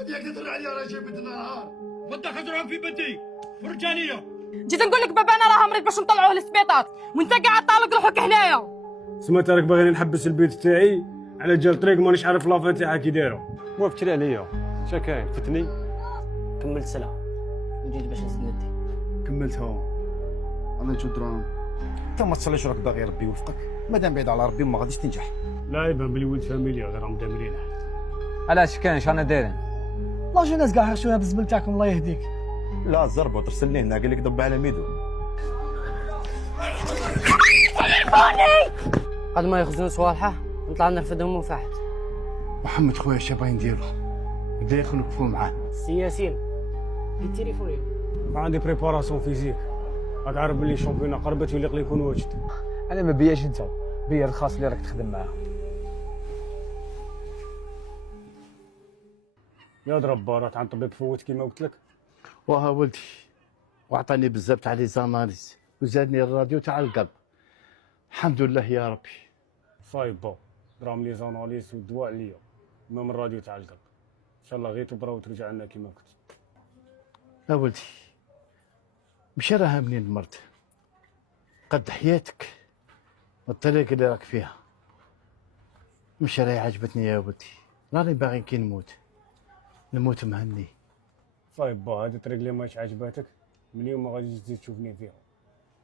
هذيك تدر عليها راه جابت نهار وانت خزرهم في بدي فرجانيه. جيت نقول لك بابا انا راه مريض باش نطلعوه للسبيطار وانت قاعد طالق روحك هنايا. سمعت راك باغيني نحبس البيت تاعي على جال طريق مانيش عارف لافاتيحه كي دايره. وافقتي عليا شا كاين فتني. كملت سلعة وجيت باش نسندي. كملتها انا نشد دراهم. انت ما تصليش راك باغي ربي يوفقك، مادام بعيد على ربي ما غاديش تنجح. لا يبان بلي ولد فاميليا غير راهم دامرين. علاش كاين شانا دايرين؟ لا شي ناس كاع حشوها بالزبل تاعكم الله يهديك. لا الزربوط ارسل لي هنا قال لك ضب على ميدو. قد ما يخزنوا صوالحه نطلع نرفدهم من فحت. محمد خويا اش باغي نديرو؟ بدا يخلفوا معاه. سي ياسين التليفون عندي بريباراسيون فيزيك، راك عارف بلي الشامبيون قربت واللي يقدر يكون واجد. انا ما بياش انت، بيا الخاص اللي راك تخدم معاه. يا ضرب راه عند طبيب فوت كيما قلت لك. وها ولدي وعطاني بزاف تاع لي زاناليز وزادني الراديو تاع القلب. الحمد لله يا ربي. صايب با دراهم لي زاناليز والدواء عليا ما من الراديو تاع القلب. ان شاء الله غير تبرا وترجع لنا كيما كنت. يا ولدي مش راها منين مرت قد حياتك والطريق اللي راك فيها مش راهي عجبتني يا ولدي. راني باغي كي نموت مهني. صايب با هذه الطريق اللي ماش عجباتك من اليوم ما غاديش تزيد تشوفني فيها.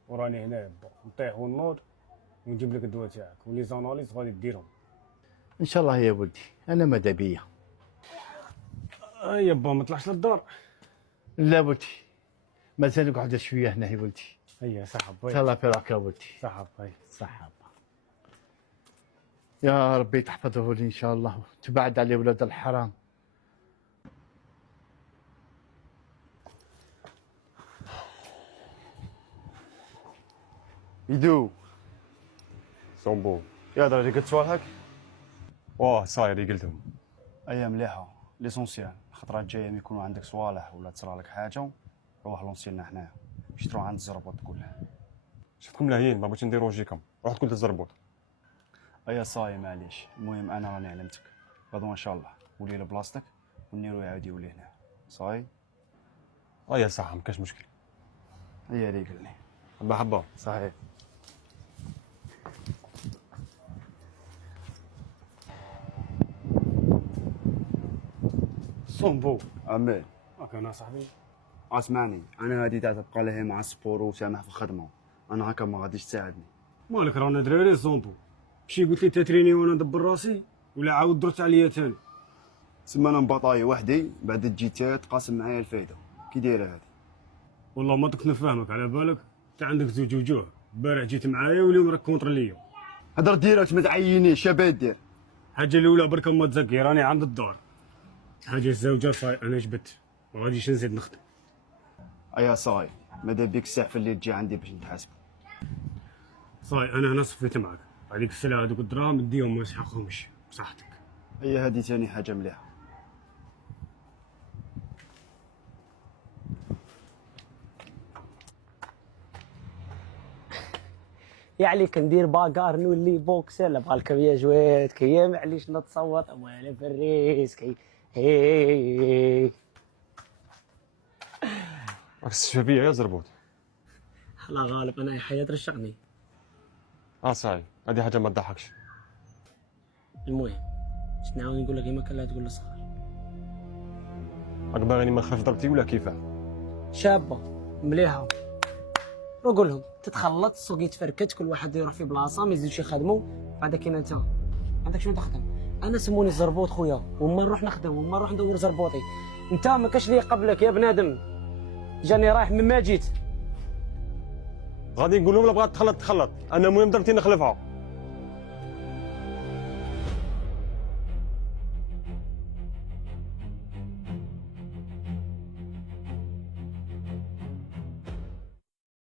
وراني هنا با نطيح ونوض ونجيب لك الدواء تاعك ولي زاناليز غادي ديرهم ان شاء الله يا ولدي. انا ماذا بيا. يا با ما طلعش للدار. لا ولدي مازال نقعد شويه هنا يا ولدي. هيا صحاب باي. تهلا في راك يا ولدي. صحاب باي. صحاب. يا ربي تحفظه لي ان شاء الله وتبعد عليه ولاد الحرام. يدو صومبو يا درجة قلت صوالحك؟ واه صاير قلتهم. ايام مليحه ليسونسيال. الخطرات الجايه ما يكونوا عندك صوالح ولا تصرى لك حاجه روح لونسيلنا حنايا باش تروح عند الزربوط تقول له. شفتكم لاهيين ما بغيتش نديرونجيكم، رحت قلت الزربوط. ايا صاي معليش. المهم انا راني علمتك غدوه ان شاء الله ولي لبلاصتك والنيرو يعاود يولي هنا. صاي يا صح ما كاش مشكل. هيا اللي قلني مرحبا. صحيح. صومبو امين. هاك انا صاحبي. اسمعني انا هادي تاع تبقى لها مع السبور وسامح في الخدمه. انا هكا ما غاديش تساعدني. مالك رانا دراري صومبو. مشي قلت لي تتريني وانا ندبر راسي ولا عاود درت عليا تاني. تسمى انا مباطاي وحدي بعد تجي تقاسم معايا الفايده. كي دايره هادي؟ والله ما كنت نفهمك على بالك انت عندك زوج وجوه. البارح جيت معايا واليوم راك كونتر ليا. هدر ديريكت ما تعينيش شابات دير. الحاجه الاولى برك ما تزكي راني عند الدار. الحاجه الزوجه صاي انا جبت ما غاديش نزيد نخدم. ايا صاي ماذا بيك الساعه اللي تجي عندي باش نتحاسب. صاي انا هنا صفيت معك هذيك السلعه هذوك الدراهم نديهم ما نسحقهمش بصحتك. هي هذه ثاني حاجه مليحه. يعني كندير باكار نولي بوكسر لا بغالكم يا جواد كي معليش نتصوت اموالي في الريس كي هي راك الشبابيه يا زربوط. لا غالب انا حياة رشقني. صاي هذه حاجه ما تضحكش. المهم باش نعاود نقول لك كيما كان لا تقول لصغار. راك باغيني ما نخاف ضربتي ولا كيفاه؟ شابه مليحه. نقول لهم تتخلط السوق يتفركت كل واحد يروح في بلاصه ما يزيدوش يخدموا. بعد كاين انت عندك شنو تخدم. انا سموني الزربوط خويا وما نروح نخدم وما نروح ندور زربوطي. انت ما كاش لي قبلك يا بنادم. جاني رايح مما جيت. غادي نقول لهم لا بغات تخلط تخلط، انا المهم ضربتي نخلفها.